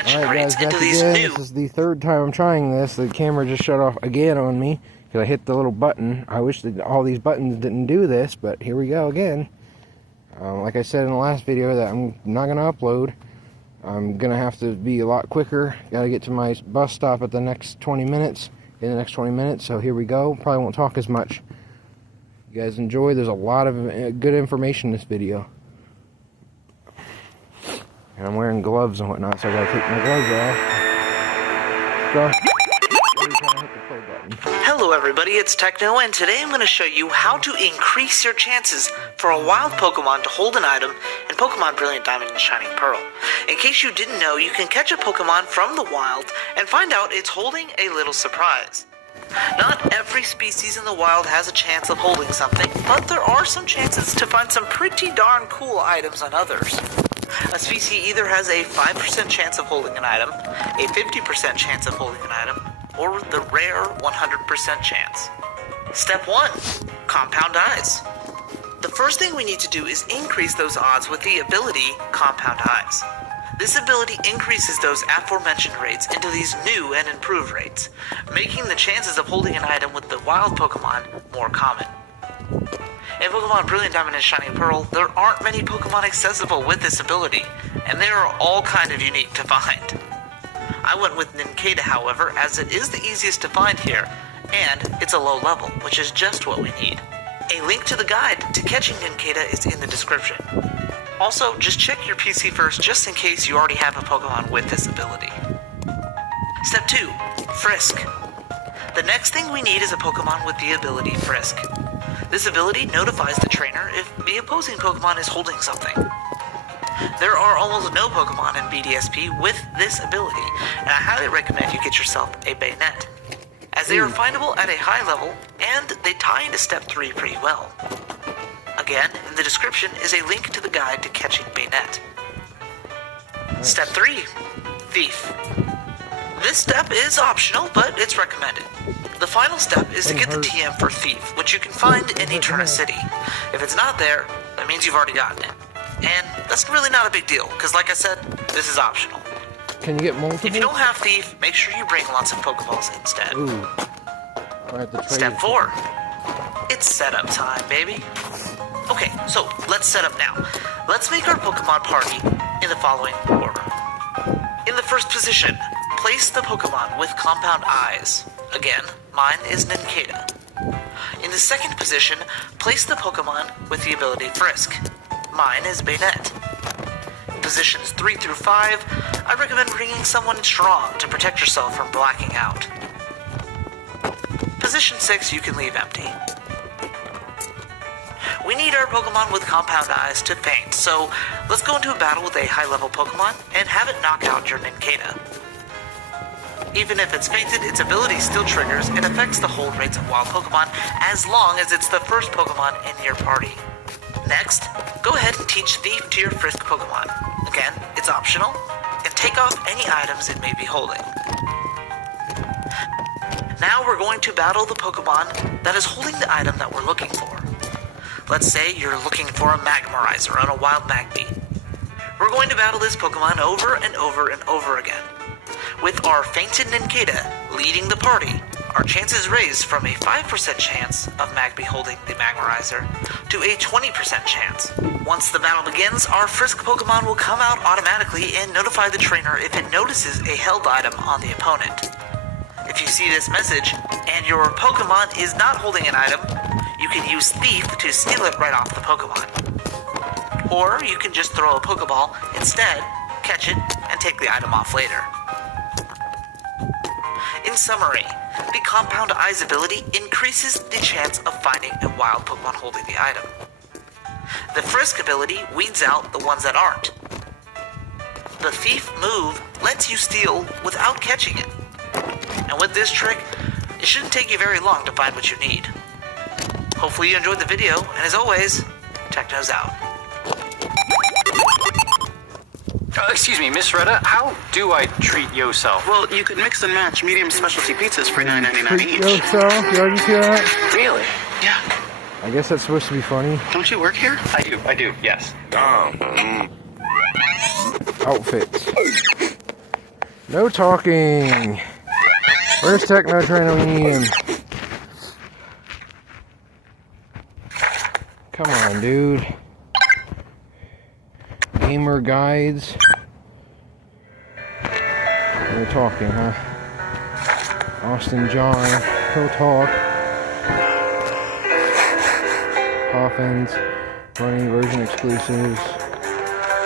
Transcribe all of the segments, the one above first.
aforementioned rates into these again. new... This is the third time I'm trying this. The camera just shut off again on me because I hit the little button. I wish that all these buttons didn't do this, but here we go again. Like I said in the last video that I'm not going to upload. I'm going to have to be a lot quicker. Got to get to my bus stop at the next 20 minutes. In the next 20 minutes, so here we go. Probably won't talk as much. You guys enjoy. There's a lot of good information in this video. And I'm wearing gloves and whatnot, so I gotta take my gloves off. So, hit the play button. Hello everybody, it's Techno, and today I'm going to show you how to increase your chances for a wild Pokemon to hold an item in Pokemon Brilliant Diamond and Shining Pearl. In case you didn't know, you can catch a Pokemon from the wild and find out it's holding a little surprise. Not every species in the wild has a chance of holding something, but there are some chances to find some pretty darn cool items on others. A species either has a 5% chance of holding an item, a 50% chance of holding an item, or the rare 100% chance. Step 1. Compound Eyes. The first thing we need to do is increase those odds with the ability Compound Eyes. This ability increases those aforementioned rates into these new and improved rates, making the chances of holding an item with the wild Pokemon more common. In Pokemon Brilliant Diamond and Shining Pearl, there aren't many Pokemon accessible with this ability, and they are all kind of unique to find. I went with Nincada, however, as it is the easiest to find here, and it's a low level, which is just what we need. A link to the guide to catching Nincada is in the description. Also, just check your PC first just in case you already have a Pokemon with this ability. Step 2. Frisk. The next thing we need is a Pokemon with the ability Frisk. This ability notifies the trainer if the opposing Pokemon is holding something. There are almost no Pokemon in BDSP with this ability, and I highly recommend you get yourself a Bayonet, as they are findable at a high level, and they tie into Step 3 pretty well. Again, in the description is a link to the guide to catching Bayonet. Nice. Step 3. Thief. This step is optional, but it's recommended. The final step is to get the TM for Thief, which you can find in Eterna City. If it's not there, that means you've already gotten it. And that's really not a big deal, because like I said, this is optional. Can you get multiple? If you don't have Thief, make sure you bring lots of Pokeballs instead. Ooh. I have to trade. Step 4. It's setup time, baby. Okay, so let's set up now. Let's make our Pokemon party in the following order. In the first position, place the Pokemon with Compound Eyes. Again, mine is Nincada. In the second position, place the Pokemon with the ability Frisk. Mine is Bayonet. In positions 3 through 5, I recommend bringing someone strong to protect yourself from blacking out. Position 6 you can leave empty. We need our Pokemon with Compound Eyes to faint, so let's go into a battle with a high-level Pokemon and have it knock out your Nincada. Even if it's fainted, its ability still triggers and affects the hold rates of wild Pokemon as long as it's the first Pokemon in your party. Next, go ahead and teach Thief to your Frisk Pokemon. Again, it's optional, and take off any items it may be holding. Now we're going to battle the Pokemon that is holding the item that we're looking for. Let's say you're looking for a Magmarizer on a wild Magby. We're going to battle this Pokemon over and over and over again. With our fainted Nincada leading the party, our chances raised from a 5% chance of Magby holding the Magmarizer to a 20% chance. Once the battle begins, our Frisk Pokemon will come out automatically and notify the trainer if it notices a held item on the opponent. If you see this message and your Pokemon is not holding an item, you can use Thief to steal it right off the Pokemon. Or you can just throw a Pokeball instead, catch it, and take the item off later. In summary, the Compound Eyes ability increases the chance of finding a wild Pokemon holding the item. The Frisk ability weeds out the ones that aren't. The Thief move lets you steal without catching it. And with this trick, it shouldn't take you very long to find what you need. Hopefully you enjoyed the video, and as always, Techno's out. Excuse me, Miss Retta, how do I treat yourself? Well, you could mix and match medium specialty pizzas for $9.99 Treat each. yourself? You already see that? Really? Yeah. I guess that's supposed to be funny. Don't you work here? I do, yes. Outfits. No talking. Where's Techno Trino Medium? Come on, dude. Gamer guides. No talking, huh? Austin John. He'll talk. Coffins. Running version exclusives.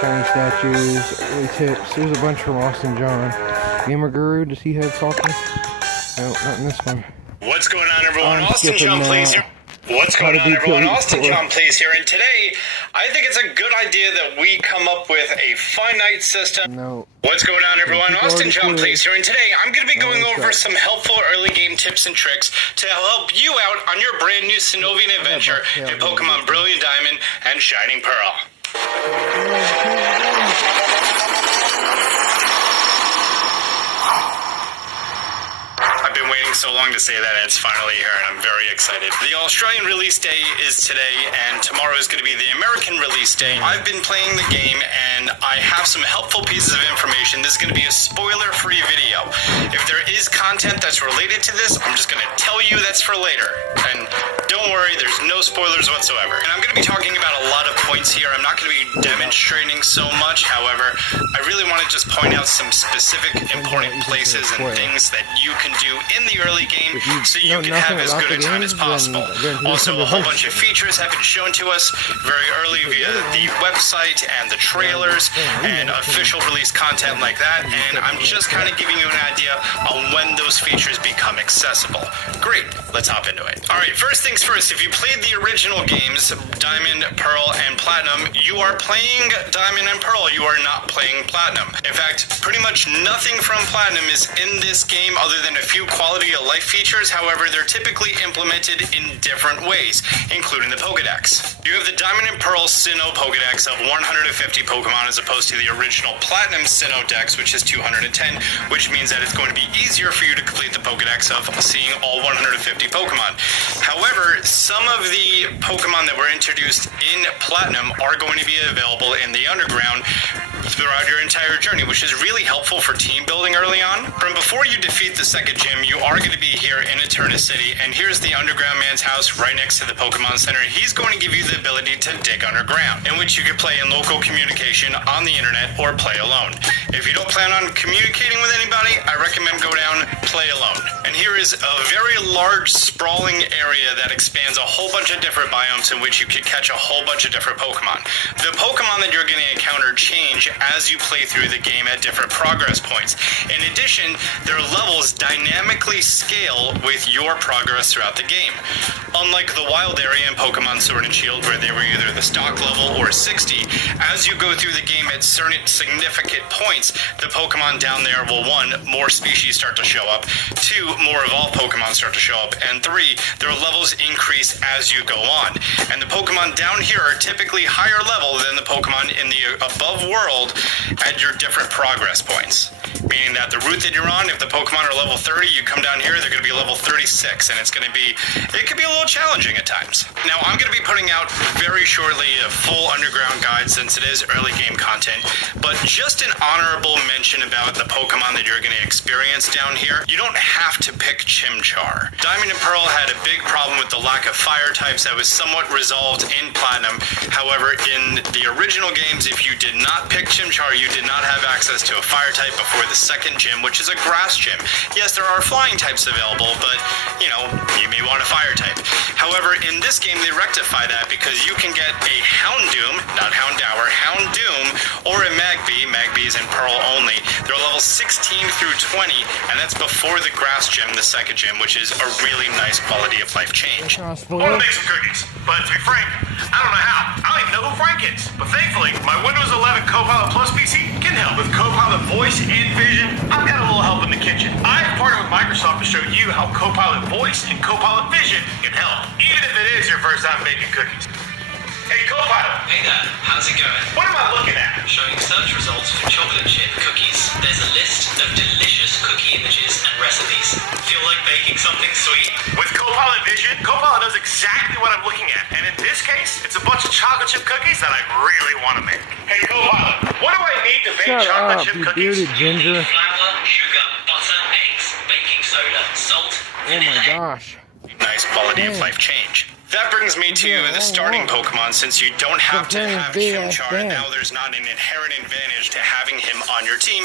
Shiny statues. Early tips. There's a bunch from Austin John. Gamer Guru, does he have talking? No, not in this one. What's going on, everyone? I'm Austin John Plays here. What's going on, everyone? Austin John Plays here, and today I think it's a good idea that we come up with a finite system. No. What's going on, everyone? Austin John Plays here, and today I'm going to be going over some helpful early game tips and tricks to help you out on your brand new Synovian adventure in Pokemon Brilliant Diamond and Shining Pearl. I've been waiting so long to say that, and it's finally here, and I'm very excited. The Australian release day is today, and tomorrow is going to be the American release day. I've been playing the game, and I have some helpful pieces of information. This is going to be a spoiler-free video. If there is content that's related to this, I'm just going to tell you that's for later. And don't worry, there's no spoilers whatsoever. And I'm going to be talking about a lot of points here. I'm not going to be demonstrating so much. However, I really want to just point out some specific important places and things that you can do in the early game so you can have as good a time as possible. Also, a whole bunch of features have been shown to us very early via the website and the trailers and official release content like that, and I'm just kind of giving you an idea on when those features become accessible. Great, let's hop into it. Alright, first things first, if you played the original games, Diamond, Pearl, and Platinum, you are playing Diamond and Pearl, you are not playing Platinum. In fact, pretty much nothing from Platinum is in this game other than a few quality of life features. However, they're typically implemented in different ways, including the Pokedex. You have the Diamond and Pearl Sinnoh Pokedex of 150 Pokemon as opposed to the original Platinum Sinnoh Dex, which is 210, which means that it's going to be easier for you to complete the Pokedex of seeing all 150 Pokemon. However, some of the Pokemon that were introduced in Platinum are going to be available in the Underground throughout your entire journey, which is really helpful for team building early on. From before you defeat the second gym, you are going to be here in Eterna City, and here's the Underground Man's house right next to the Pokemon Center. He's going to give you the ability to dig underground, in which you can play in local communication on the internet or play alone. If you don't plan on communicating with anybody, I recommend go down, play alone. And here is a very large, sprawling area that expands a whole bunch of different biomes in which you can catch a whole bunch of different Pokemon. The Pokemon that you're going to encounter change as you play through the game at different progress points. In addition, their levels dynamically scale with your progress throughout the game. Unlike the wild area in Pokemon Sword and Shield, where they were either the stock level or 60, as you go through the game at certain significant points, the Pokemon down there will, 1, more species start to show up, 2, more evolved Pokemon start to show up, and 3, their levels increase as you go on. And the Pokemon down here are typically higher level than the Pokemon in the above world at your different progress points. Meaning that the route that you're on, if the Pokemon are level 30, you come down here, they're going to be level 36, and it could be a little challenging at times. Now, I'm going to be putting out very shortly a full Underground guide since it is early game content, but just an honorable mention about the Pokemon that you're going to experience down here. You don't have to pick Chimchar. Diamond and Pearl had a big problem with the lack of fire types that was somewhat resolved in Platinum. However, in the original games, if you did not pick Chimchar, you did not have access to a fire type before the second gym, which is a grass gym. Yes, there are flying types available, but, you may want a fire type. However, in this game, they rectify that because you can get a Houndoom, not Houndour, Houndoom, or a Magby. Magby's in Pearl only. They're levels 16 through 20, and that's before the grass gym, the second gym, which is a really nice quality of life change. I want to make some cookies, but to be frank, I don't know how. I don't even know who Frank is. But thankfully, my Windows 11 Copilot Plus PC can help. With Copilot Voice and Vision, I've got a little help in the kitchen. I've partnered with Microsoft to show you how Copilot Voice and Copilot Vision can help, even if it is your first time making cookies. Hey, Copilot. Hey there, how's it going? What am I looking at? Showing search results for chocolate chip cookies. There's a list of delicious cookie images and recipes. Feel like baking something sweet? With Copilot Vision, Copilot knows exactly what I'm looking at. And in this case, it's a bunch of chocolate chip cookies that I really want to make. Hey, Copilot, what do I need to bake chocolate chip cookies? Bearded ginger. Flour, Salt, Oh vanilla. my gosh. Nice quality of life change. That brings me to the starting Pokemon. Since you don't have to have Chimchar, now there's not an inherent advantage to having him on your team.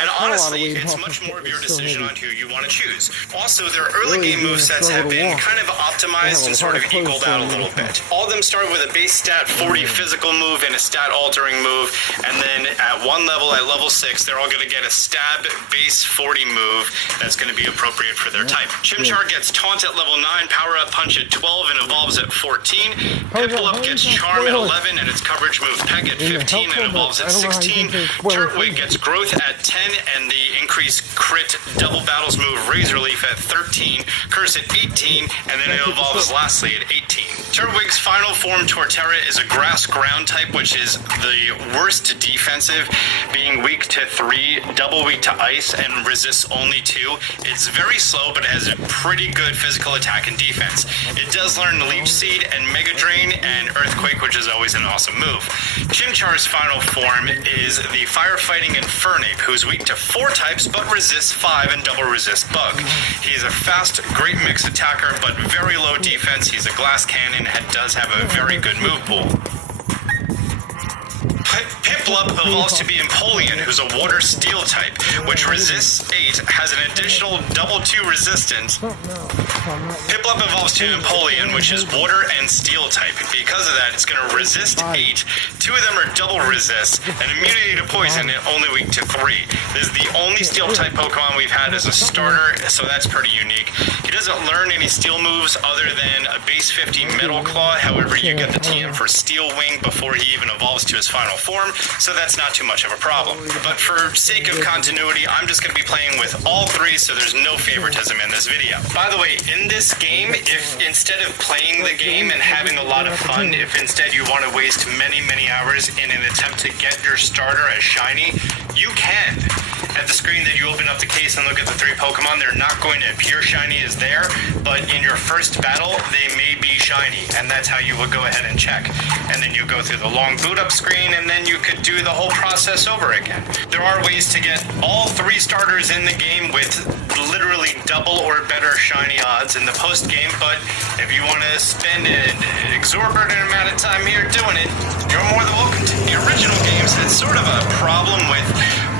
And honestly, it's much more of your decision on who you want to choose. Also, their early game movesets have been kind of optimized and sort of equaled out a little bit. All of them start with a base stat 40 physical move and a stat altering move. And then at one level, at level 6, they're all going to get a stab base 40 move that's going to be appropriate for their type. Chimchar gets Taunt at level 9, Power Up Punch at 12, and evolves at 14. Piplup gets Charm at 11 and its coverage move Peck at 15 and evolves at 16. Turtwig gets Growth at 10 and the increased crit double battles move Razor Leaf at 13. Curse at 18 and then it evolves lastly at 18. Turtwig's final form Torterra is a grass ground type, which is the worst defensive, being weak to 3, double weak to ice, and resists only 2. It's very slow, but it has a pretty good physical attack and defense. It does learn Leech Seed and Mega Drain and Earthquake, which is always an awesome move. Chimchar's final form is the Firefighting Infernape, who's weak to 4 types, but resists 5 and double resist Bug. He's a fast, great mix attacker, but very low defense. He's a glass cannon and does have a very good move pool. Piplup evolves to be Empoleon, who's a water steel type, which resists 8, has an additional double 2 resistance. Piplup evolves to Empoleon, which is water and steel type. Because of that, it's going to resist 8. 2 of them are double resist, and immunity to poison and only weak to 3. This is the only steel type Pokemon we've had as a starter, so that's pretty unique. He doesn't learn any steel moves other than a base 50 Metal Claw. However, you get the TM for Steel Wing before he even evolves to his final form, so that's not too much of a problem. But for sake of continuity, I'm just going to be playing with all 3, so there's no favoritism in this video. By the way, in this game, if instead of playing the game and having a lot of fun, if instead you want to waste many, many hours in an attempt to get your starter as shiny, you can. At the screen that you open up the case and look at the 3 Pokemon, they're not going to appear shiny as there, but in your first battle, they may be shiny, and that's how you would go ahead and check. And then you go through the long boot up screen, and then you could do the whole process over again. There are ways to get all 3 starters in the game with literally double or better shiny odds in the post game, but if you want to spend an exorbitant amount of time here doing it, you're more than welcome to. The original games had sort of a problem with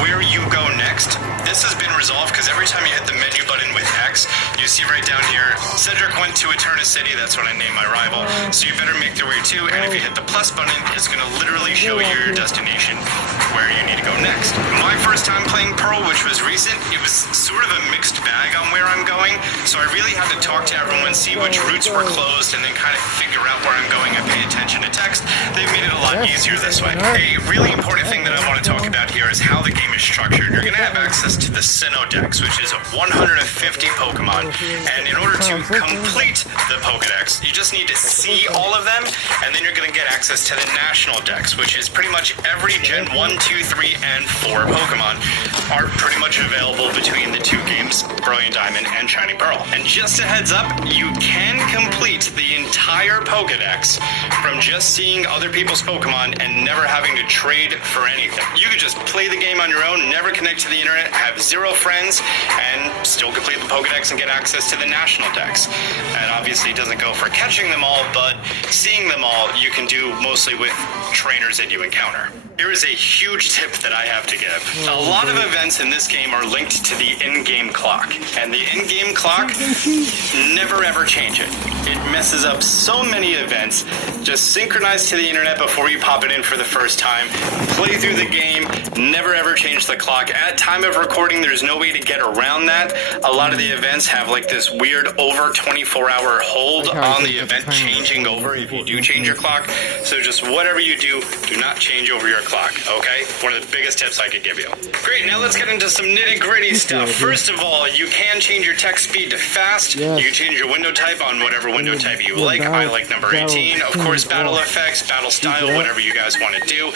where you go next. This has been resolved because every time you hit the menu button with X, you see right down here, Cedric went to Eterna City, that's what I named my rival, so you better make the way to, and if you hit the plus button, it's going to literally show you your destination, where you need to go next. My first time playing Pearl, which was recent, it was sort of a mixed bag on where I'm going, so I really had to talk to everyone, see which routes were closed, and then kind of figure out where I'm going and pay attention to text. They've made it a lot easier this way. A really important thing that I want to talk about here is how the game is structured. You're going to have access to the Sinnoh Dex, which is 150 Pokemon, and in order to complete the Pokedex, you just need to see all of them, and then you're going to get access to the National Dex, which is pretty much every Gen 1, 2, 3, and 4 Pokemon are pretty much available between the 2 games, Brilliant Diamond and Shining Pearl. And just a heads up, you can complete the entire Pokedex from just seeing other people's Pokemon and never having to trade for anything. You could just play the game on your own, never connect to the internet, have 0 friends, and still complete the Pokedex and get access to the National Dex. And obviously it doesn't go for catching them all, but seeing them all you can do mostly with trainers that you encounter. Here is a huge tip that I have to give. A lot of events in this game are linked to the in-game clock, and the in-game clock, never ever change it. It messes up so many events. Just synchronize to the internet before you pop it in for the first time. Play through the game, never ever change the clock. At time of recording, there's no way to get around that. A lot of the events have like this weird over 24-hour hold on the event changing over if you do change your clock. So just whatever you do not change over your clock, okay? One of the biggest tips I could give you. Great, now let's get into some nitty-gritty stuff. First of all, you can change your text speed to fast. You can change your window type on whatever window type you like. I like number 18. Of course, battle effects, battle style, whatever you guys want to do.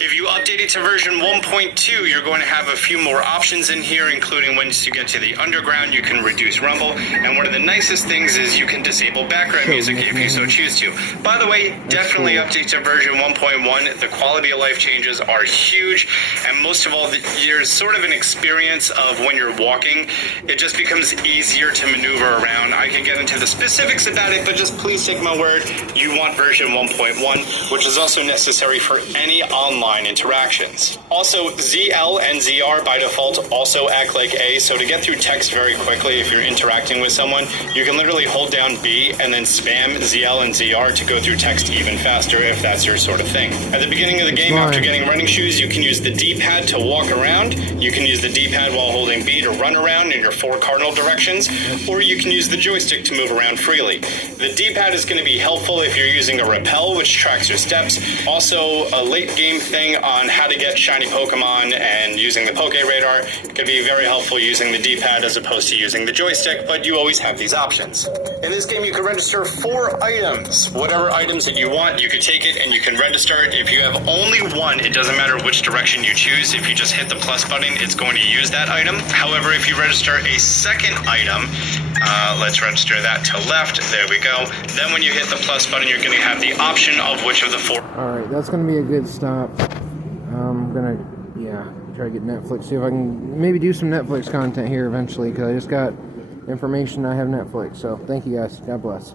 If you update it to version 1.2, you're going to have a few more options in here, including once you get to the underground, you can reduce rumble. And one of the nicest things is you can disable background music if you so choose to. By the way, definitely update to version 1.1. The quality of life changes changes are huge, and most of all, there's sort of an experience of when you're walking, it just becomes easier to maneuver around. I can get into the specifics about it, but just please take my word, you want version 1.1, which is also necessary for any online interactions. Also, ZL and ZR by default also act like A, so to get through text very quickly if you're interacting with someone, you can literally hold down B and then spam ZL and ZR to go through text even faster if that's your sort of thing. At the beginning of the game, after getting running shoes, you can use the D-pad to walk around, you can use the D-pad while holding B to run around in your 4 cardinal directions, or you can use the joystick to move around freely. The D-pad is going to be helpful if you're using a rappel, which tracks your steps. Also, a late game thing on how to get shiny Pokemon and using the Poke Radar could be very helpful using the D-pad as opposed to using the joystick, but you always have these options. In this game, you can register 4 items. Whatever items that you want, you can take it and you can register it. If you have only one, it doesn't matter which direction you choose. If you just hit the plus button, it's going to use that item. However, if you register a second item, let's register that to left. There we go. Then when you hit the plus button, you're going to have the option of which of the 4. Alright, that's going to be a good stop. I'm going to, try to get Netflix. See if I can maybe do some Netflix content here eventually, because I just got information I have Netflix. So, thank you guys. God bless.